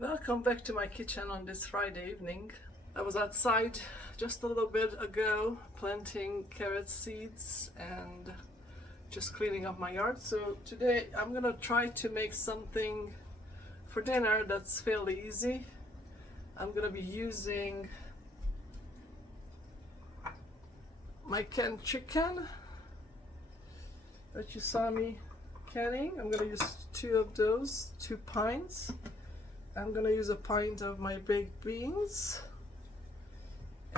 Welcome back to my kitchen on this Friday evening. I was outside just a little bit ago planting carrot seeds and just cleaning up my yard. So today I'm gonna try to make something for dinner that's fairly easy. I'm gonna be using my canned chicken that you saw me canning. I'm gonna use 2 of those, 2 pints. I'm gonna use a pint of my baked beans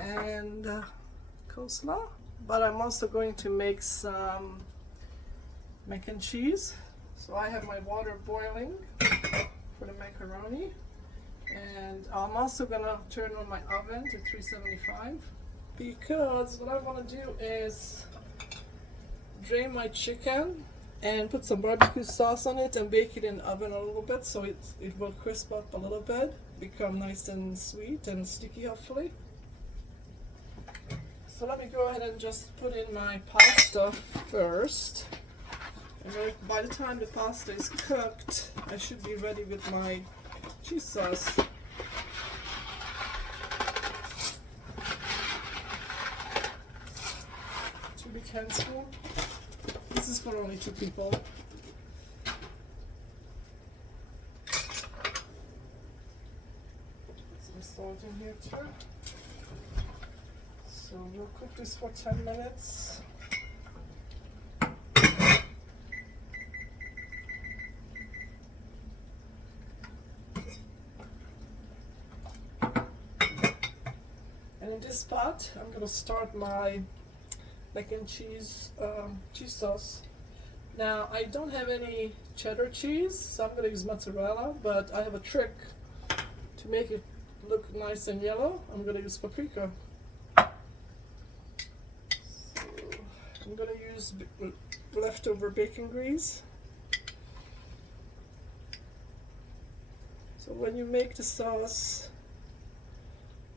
and coleslaw, but I'm also going to make some mac and cheese. So I have my water boiling for the macaroni, and I'm also gonna turn on my oven to 375 because what I want to do is drain my chicken and put some barbecue sauce on it and bake it in the oven a little bit so it will crisp up a little bit, become nice and sweet and sticky hopefully. So let me go ahead and just put in my pasta first. And by the time the pasta is cooked, I should be ready with my cheese sauce. 2 big handsful. This is for only 2 people. Put some salt in here too. So we'll cook this for 10 minutes. And in this pot, I'm going to start my mac and cheese sauce. Now I don't have any cheddar cheese, so I'm going to use mozzarella, but I have a trick to make it look nice and yellow. I'm going to use paprika. So I'm going to use leftover bacon grease. So when you make the sauce,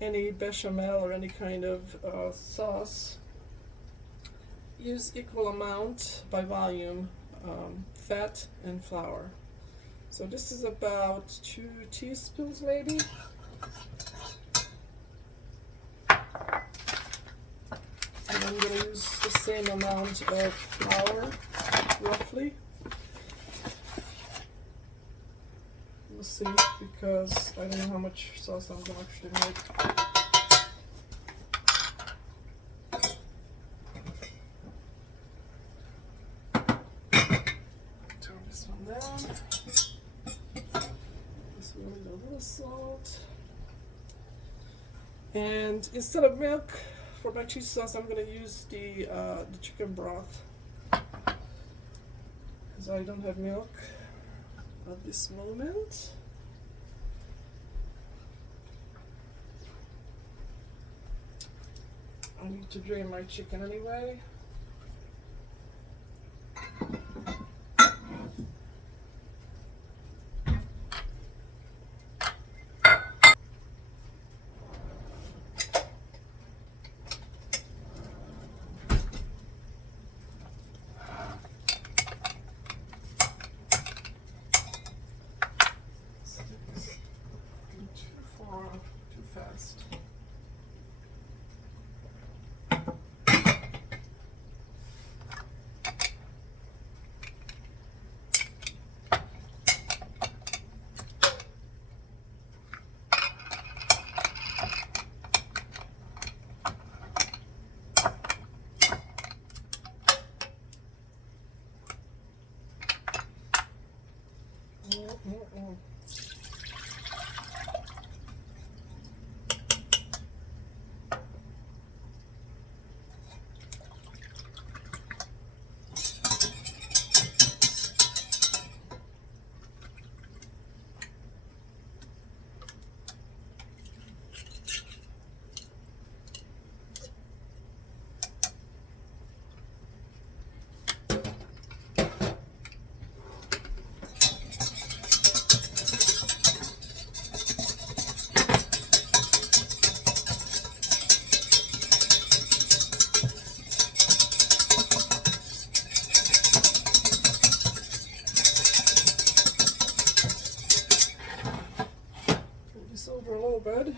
any bechamel or any kind of sauce, use equal amount by volume, fat and flour. So this is about 2 teaspoons maybe. And I'm going to use the same amount of flour, roughly. We'll see, because I don't know how much sauce I'm going to actually make. Salt. And instead of milk for my cheese sauce, I'm going to use the chicken broth because I don't have milk at this moment. I need to drain my chicken anyway. Too fast. over a little bit.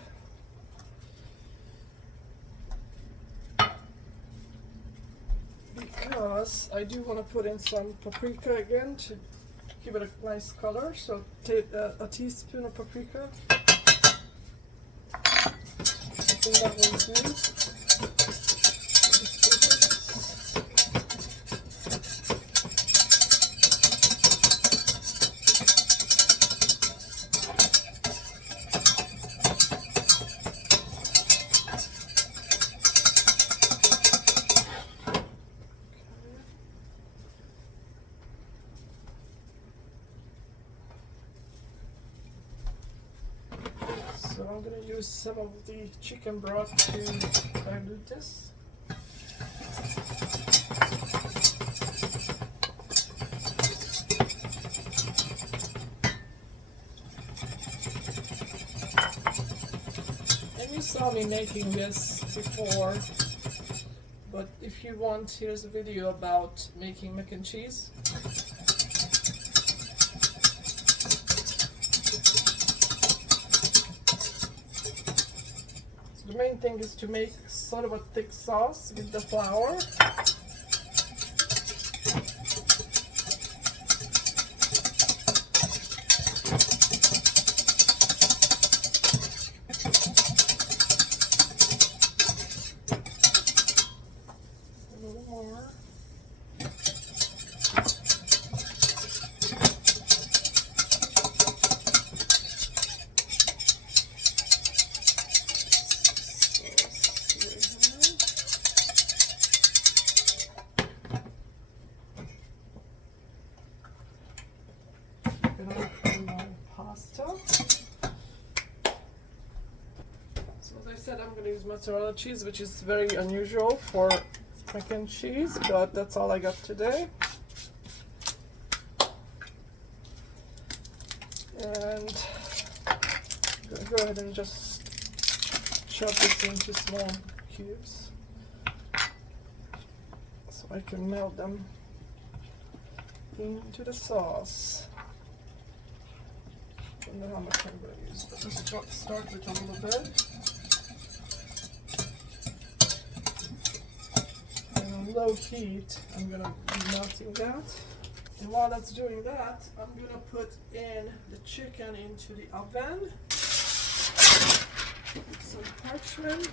Because I do want to put in some paprika again to give it a nice color. So take a teaspoon of paprika. I think that will do. So I'm going to use some of the chicken broth to dilute this. And you saw me making this before, but if you want, here's a video about making mac and cheese. The main thing is to make sort of a thick sauce with the flour. A little more. Pasta. So as I said, I'm going to use mozzarella cheese, which is very unusual for mac and cheese, but that's all I got today. And I'm going to go ahead and just chop this into small cubes so I can melt them into the sauce. I don't know how much I'm going to use, but just start with a little bit. And on low heat, I'm going to be melting that. And while that's doing that, I'm going to put in the chicken into the oven. With some parchment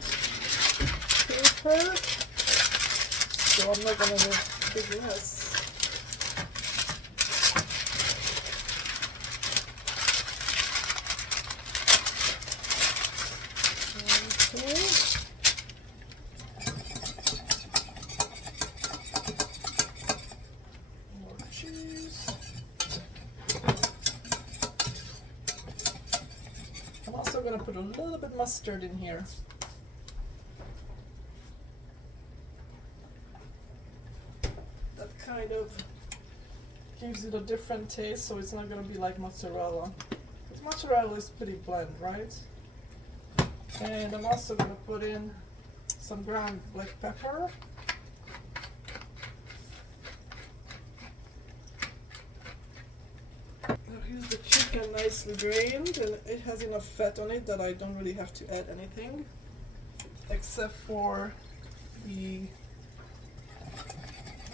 paper. So I'm not going to make a big mess. More cheese. I'm also going to put a little bit mustard in here. That kind of gives it a different taste, so it's not going to be like mozzarella. But mozzarella is pretty bland, right? And I'm also going to put in some ground black pepper. Now here's the chicken nicely drained, and it has enough fat on it that I don't really have to add anything except for the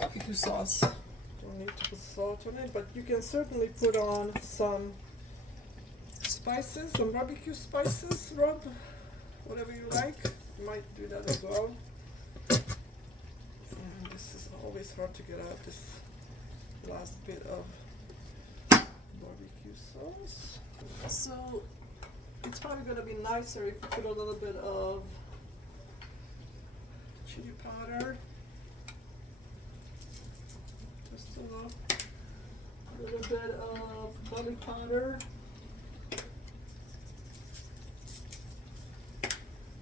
BBQ sauce. Don't need to put salt on it, but you can certainly put on some spices, some barbecue spices, rub. Whatever you like, you might do that as well. And this is always hard to get out, this last bit of barbecue sauce. So it's probably going to be nicer if you put a little bit of chili powder. Just a little bit of garlic powder.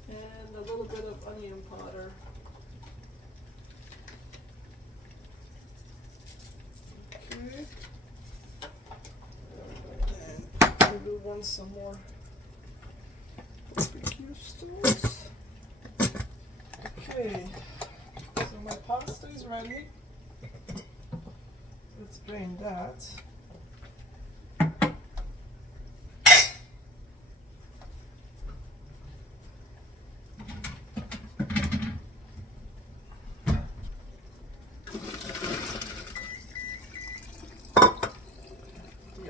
And a little bit of onion powder. Okay. And we will want some more barbecue sauce. Okay. So my pasta is ready. Let's drain that.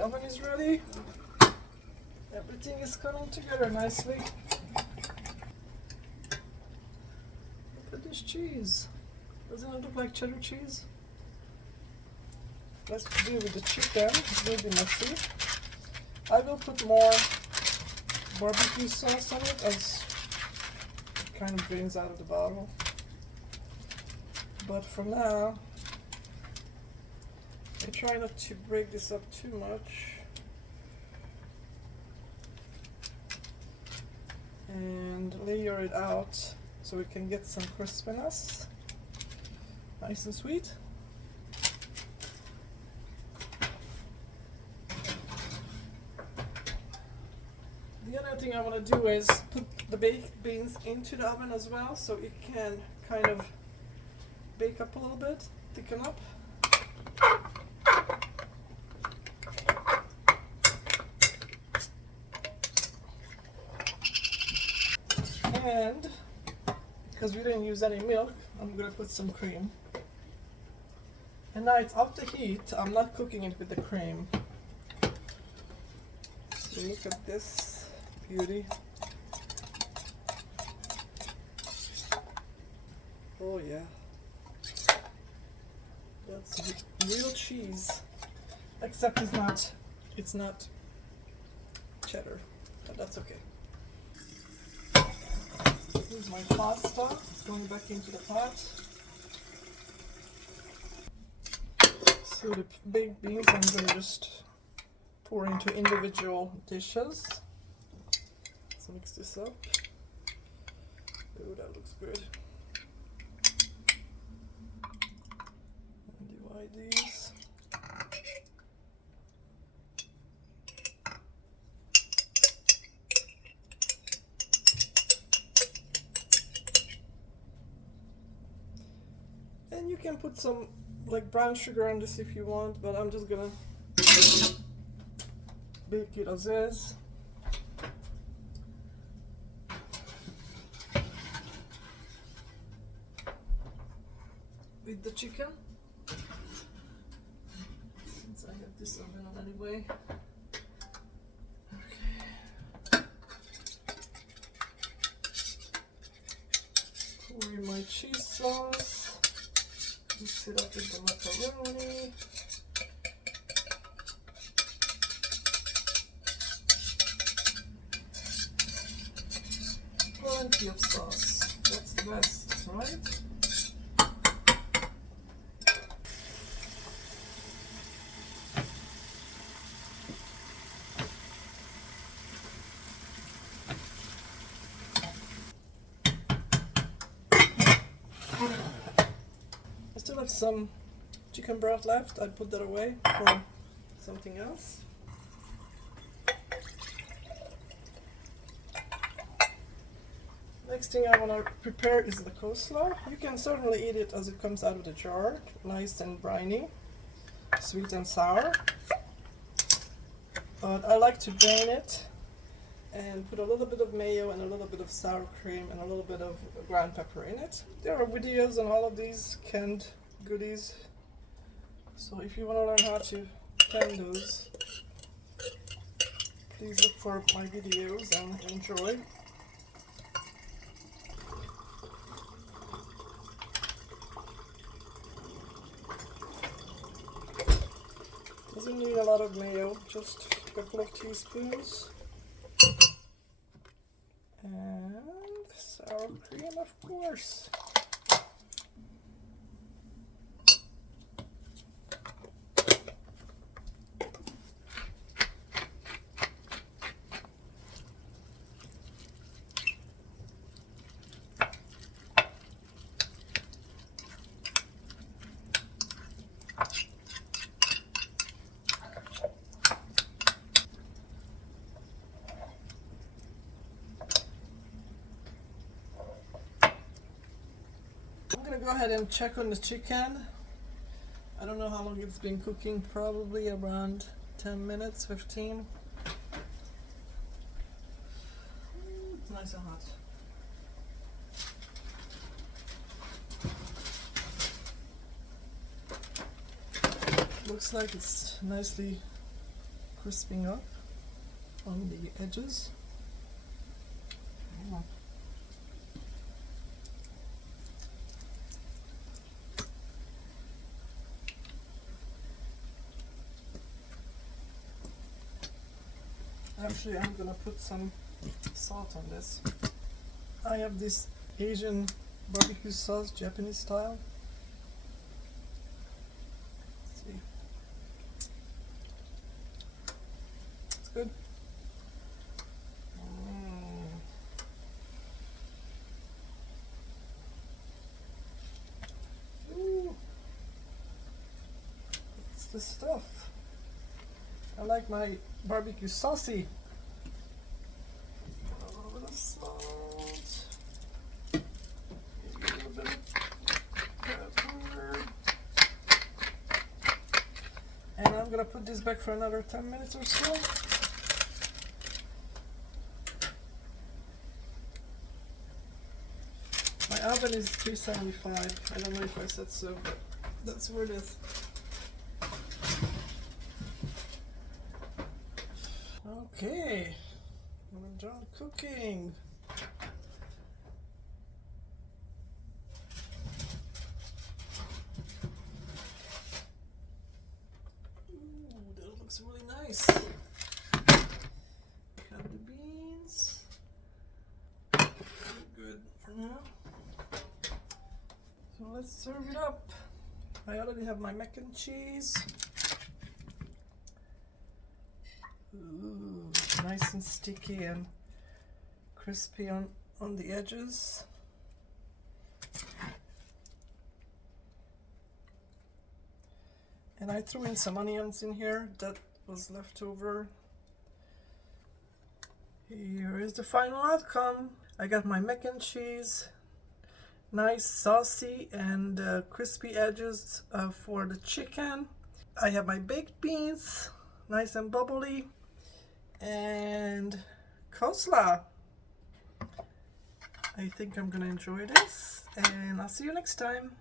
oven is ready. Everything is coming together nicely. Look at this cheese. Doesn't it look like cheddar cheese? Let's do with the chicken. It will be messy. I will put more barbecue sauce on it as it kind of drains out of the bottle. But for now, I try not to break this up too much. And layer it out so we can get some crispiness. Nice and sweet. The other thing I want to do is put the baked beans into the oven as well, so it can kind of bake up a little bit, thicken up. And because we didn't use any milk, I'm going to put some cream. And now it's off the heat. I'm not cooking it with the cream. So look at this beauty. Oh yeah. That's real cheese. Except it's not cheddar, but that's okay. Here's my pasta. It's going back into the pot. So the baked beans I'm going to just pour into individual dishes. Let's mix this up. Oh, that looks good. And divide these. And you can put some like brown sugar on this if you want, but I'm just gonna bake it as is. With the chicken, since I have this oven on anyway. Okay. Pour in my cheese sauce. Mix it up with the macaroni. Plenty of sauce. That's the best, right? I still have some chicken broth left. I put that away for something else. Next thing I want to prepare is the coleslaw. You can certainly eat it as it comes out of the jar, nice and briny, sweet and sour. But I like to drain it and put a little bit of mayo and a little bit of sour cream and a little bit of ground pepper in it. There are videos on all of these canned goodies, so if you want to learn how to can those, please look for my videos and enjoy. Doesn't need a lot of mayo, just a couple of teaspoons. And sour cream, of course. I'm gonna go ahead and check on the chicken. I don't know how long it's been cooking, probably around 10 minutes, 15. It's nice and hot. Looks like it's nicely crisping up on the edges. Actually, I'm gonna put some salt on this. I have this Asian barbecue sauce, Japanese style. Let's see. It's good. Ooh. It's the stuff. I like my barbecue saucy. A little bit of salt. Maybe a little bit of pepper. And I'm gonna put this back for another 10 minutes or so. My oven is 375. I don't know if I said so, but that's where it is. Okay, I'm done cooking. Ooh, that looks really nice. Cut the beans. Good for now. So let's serve it up. I already have my mac and cheese. Ooh, nice and sticky and crispy on the edges. And I threw in some onions in here that was left over. Here is the final outcome. I got my mac and cheese, nice saucy and crispy edges for the chicken. I have my baked beans, nice and bubbly, and coleslaw. I think I'm gonna enjoy this, and I'll see you next time.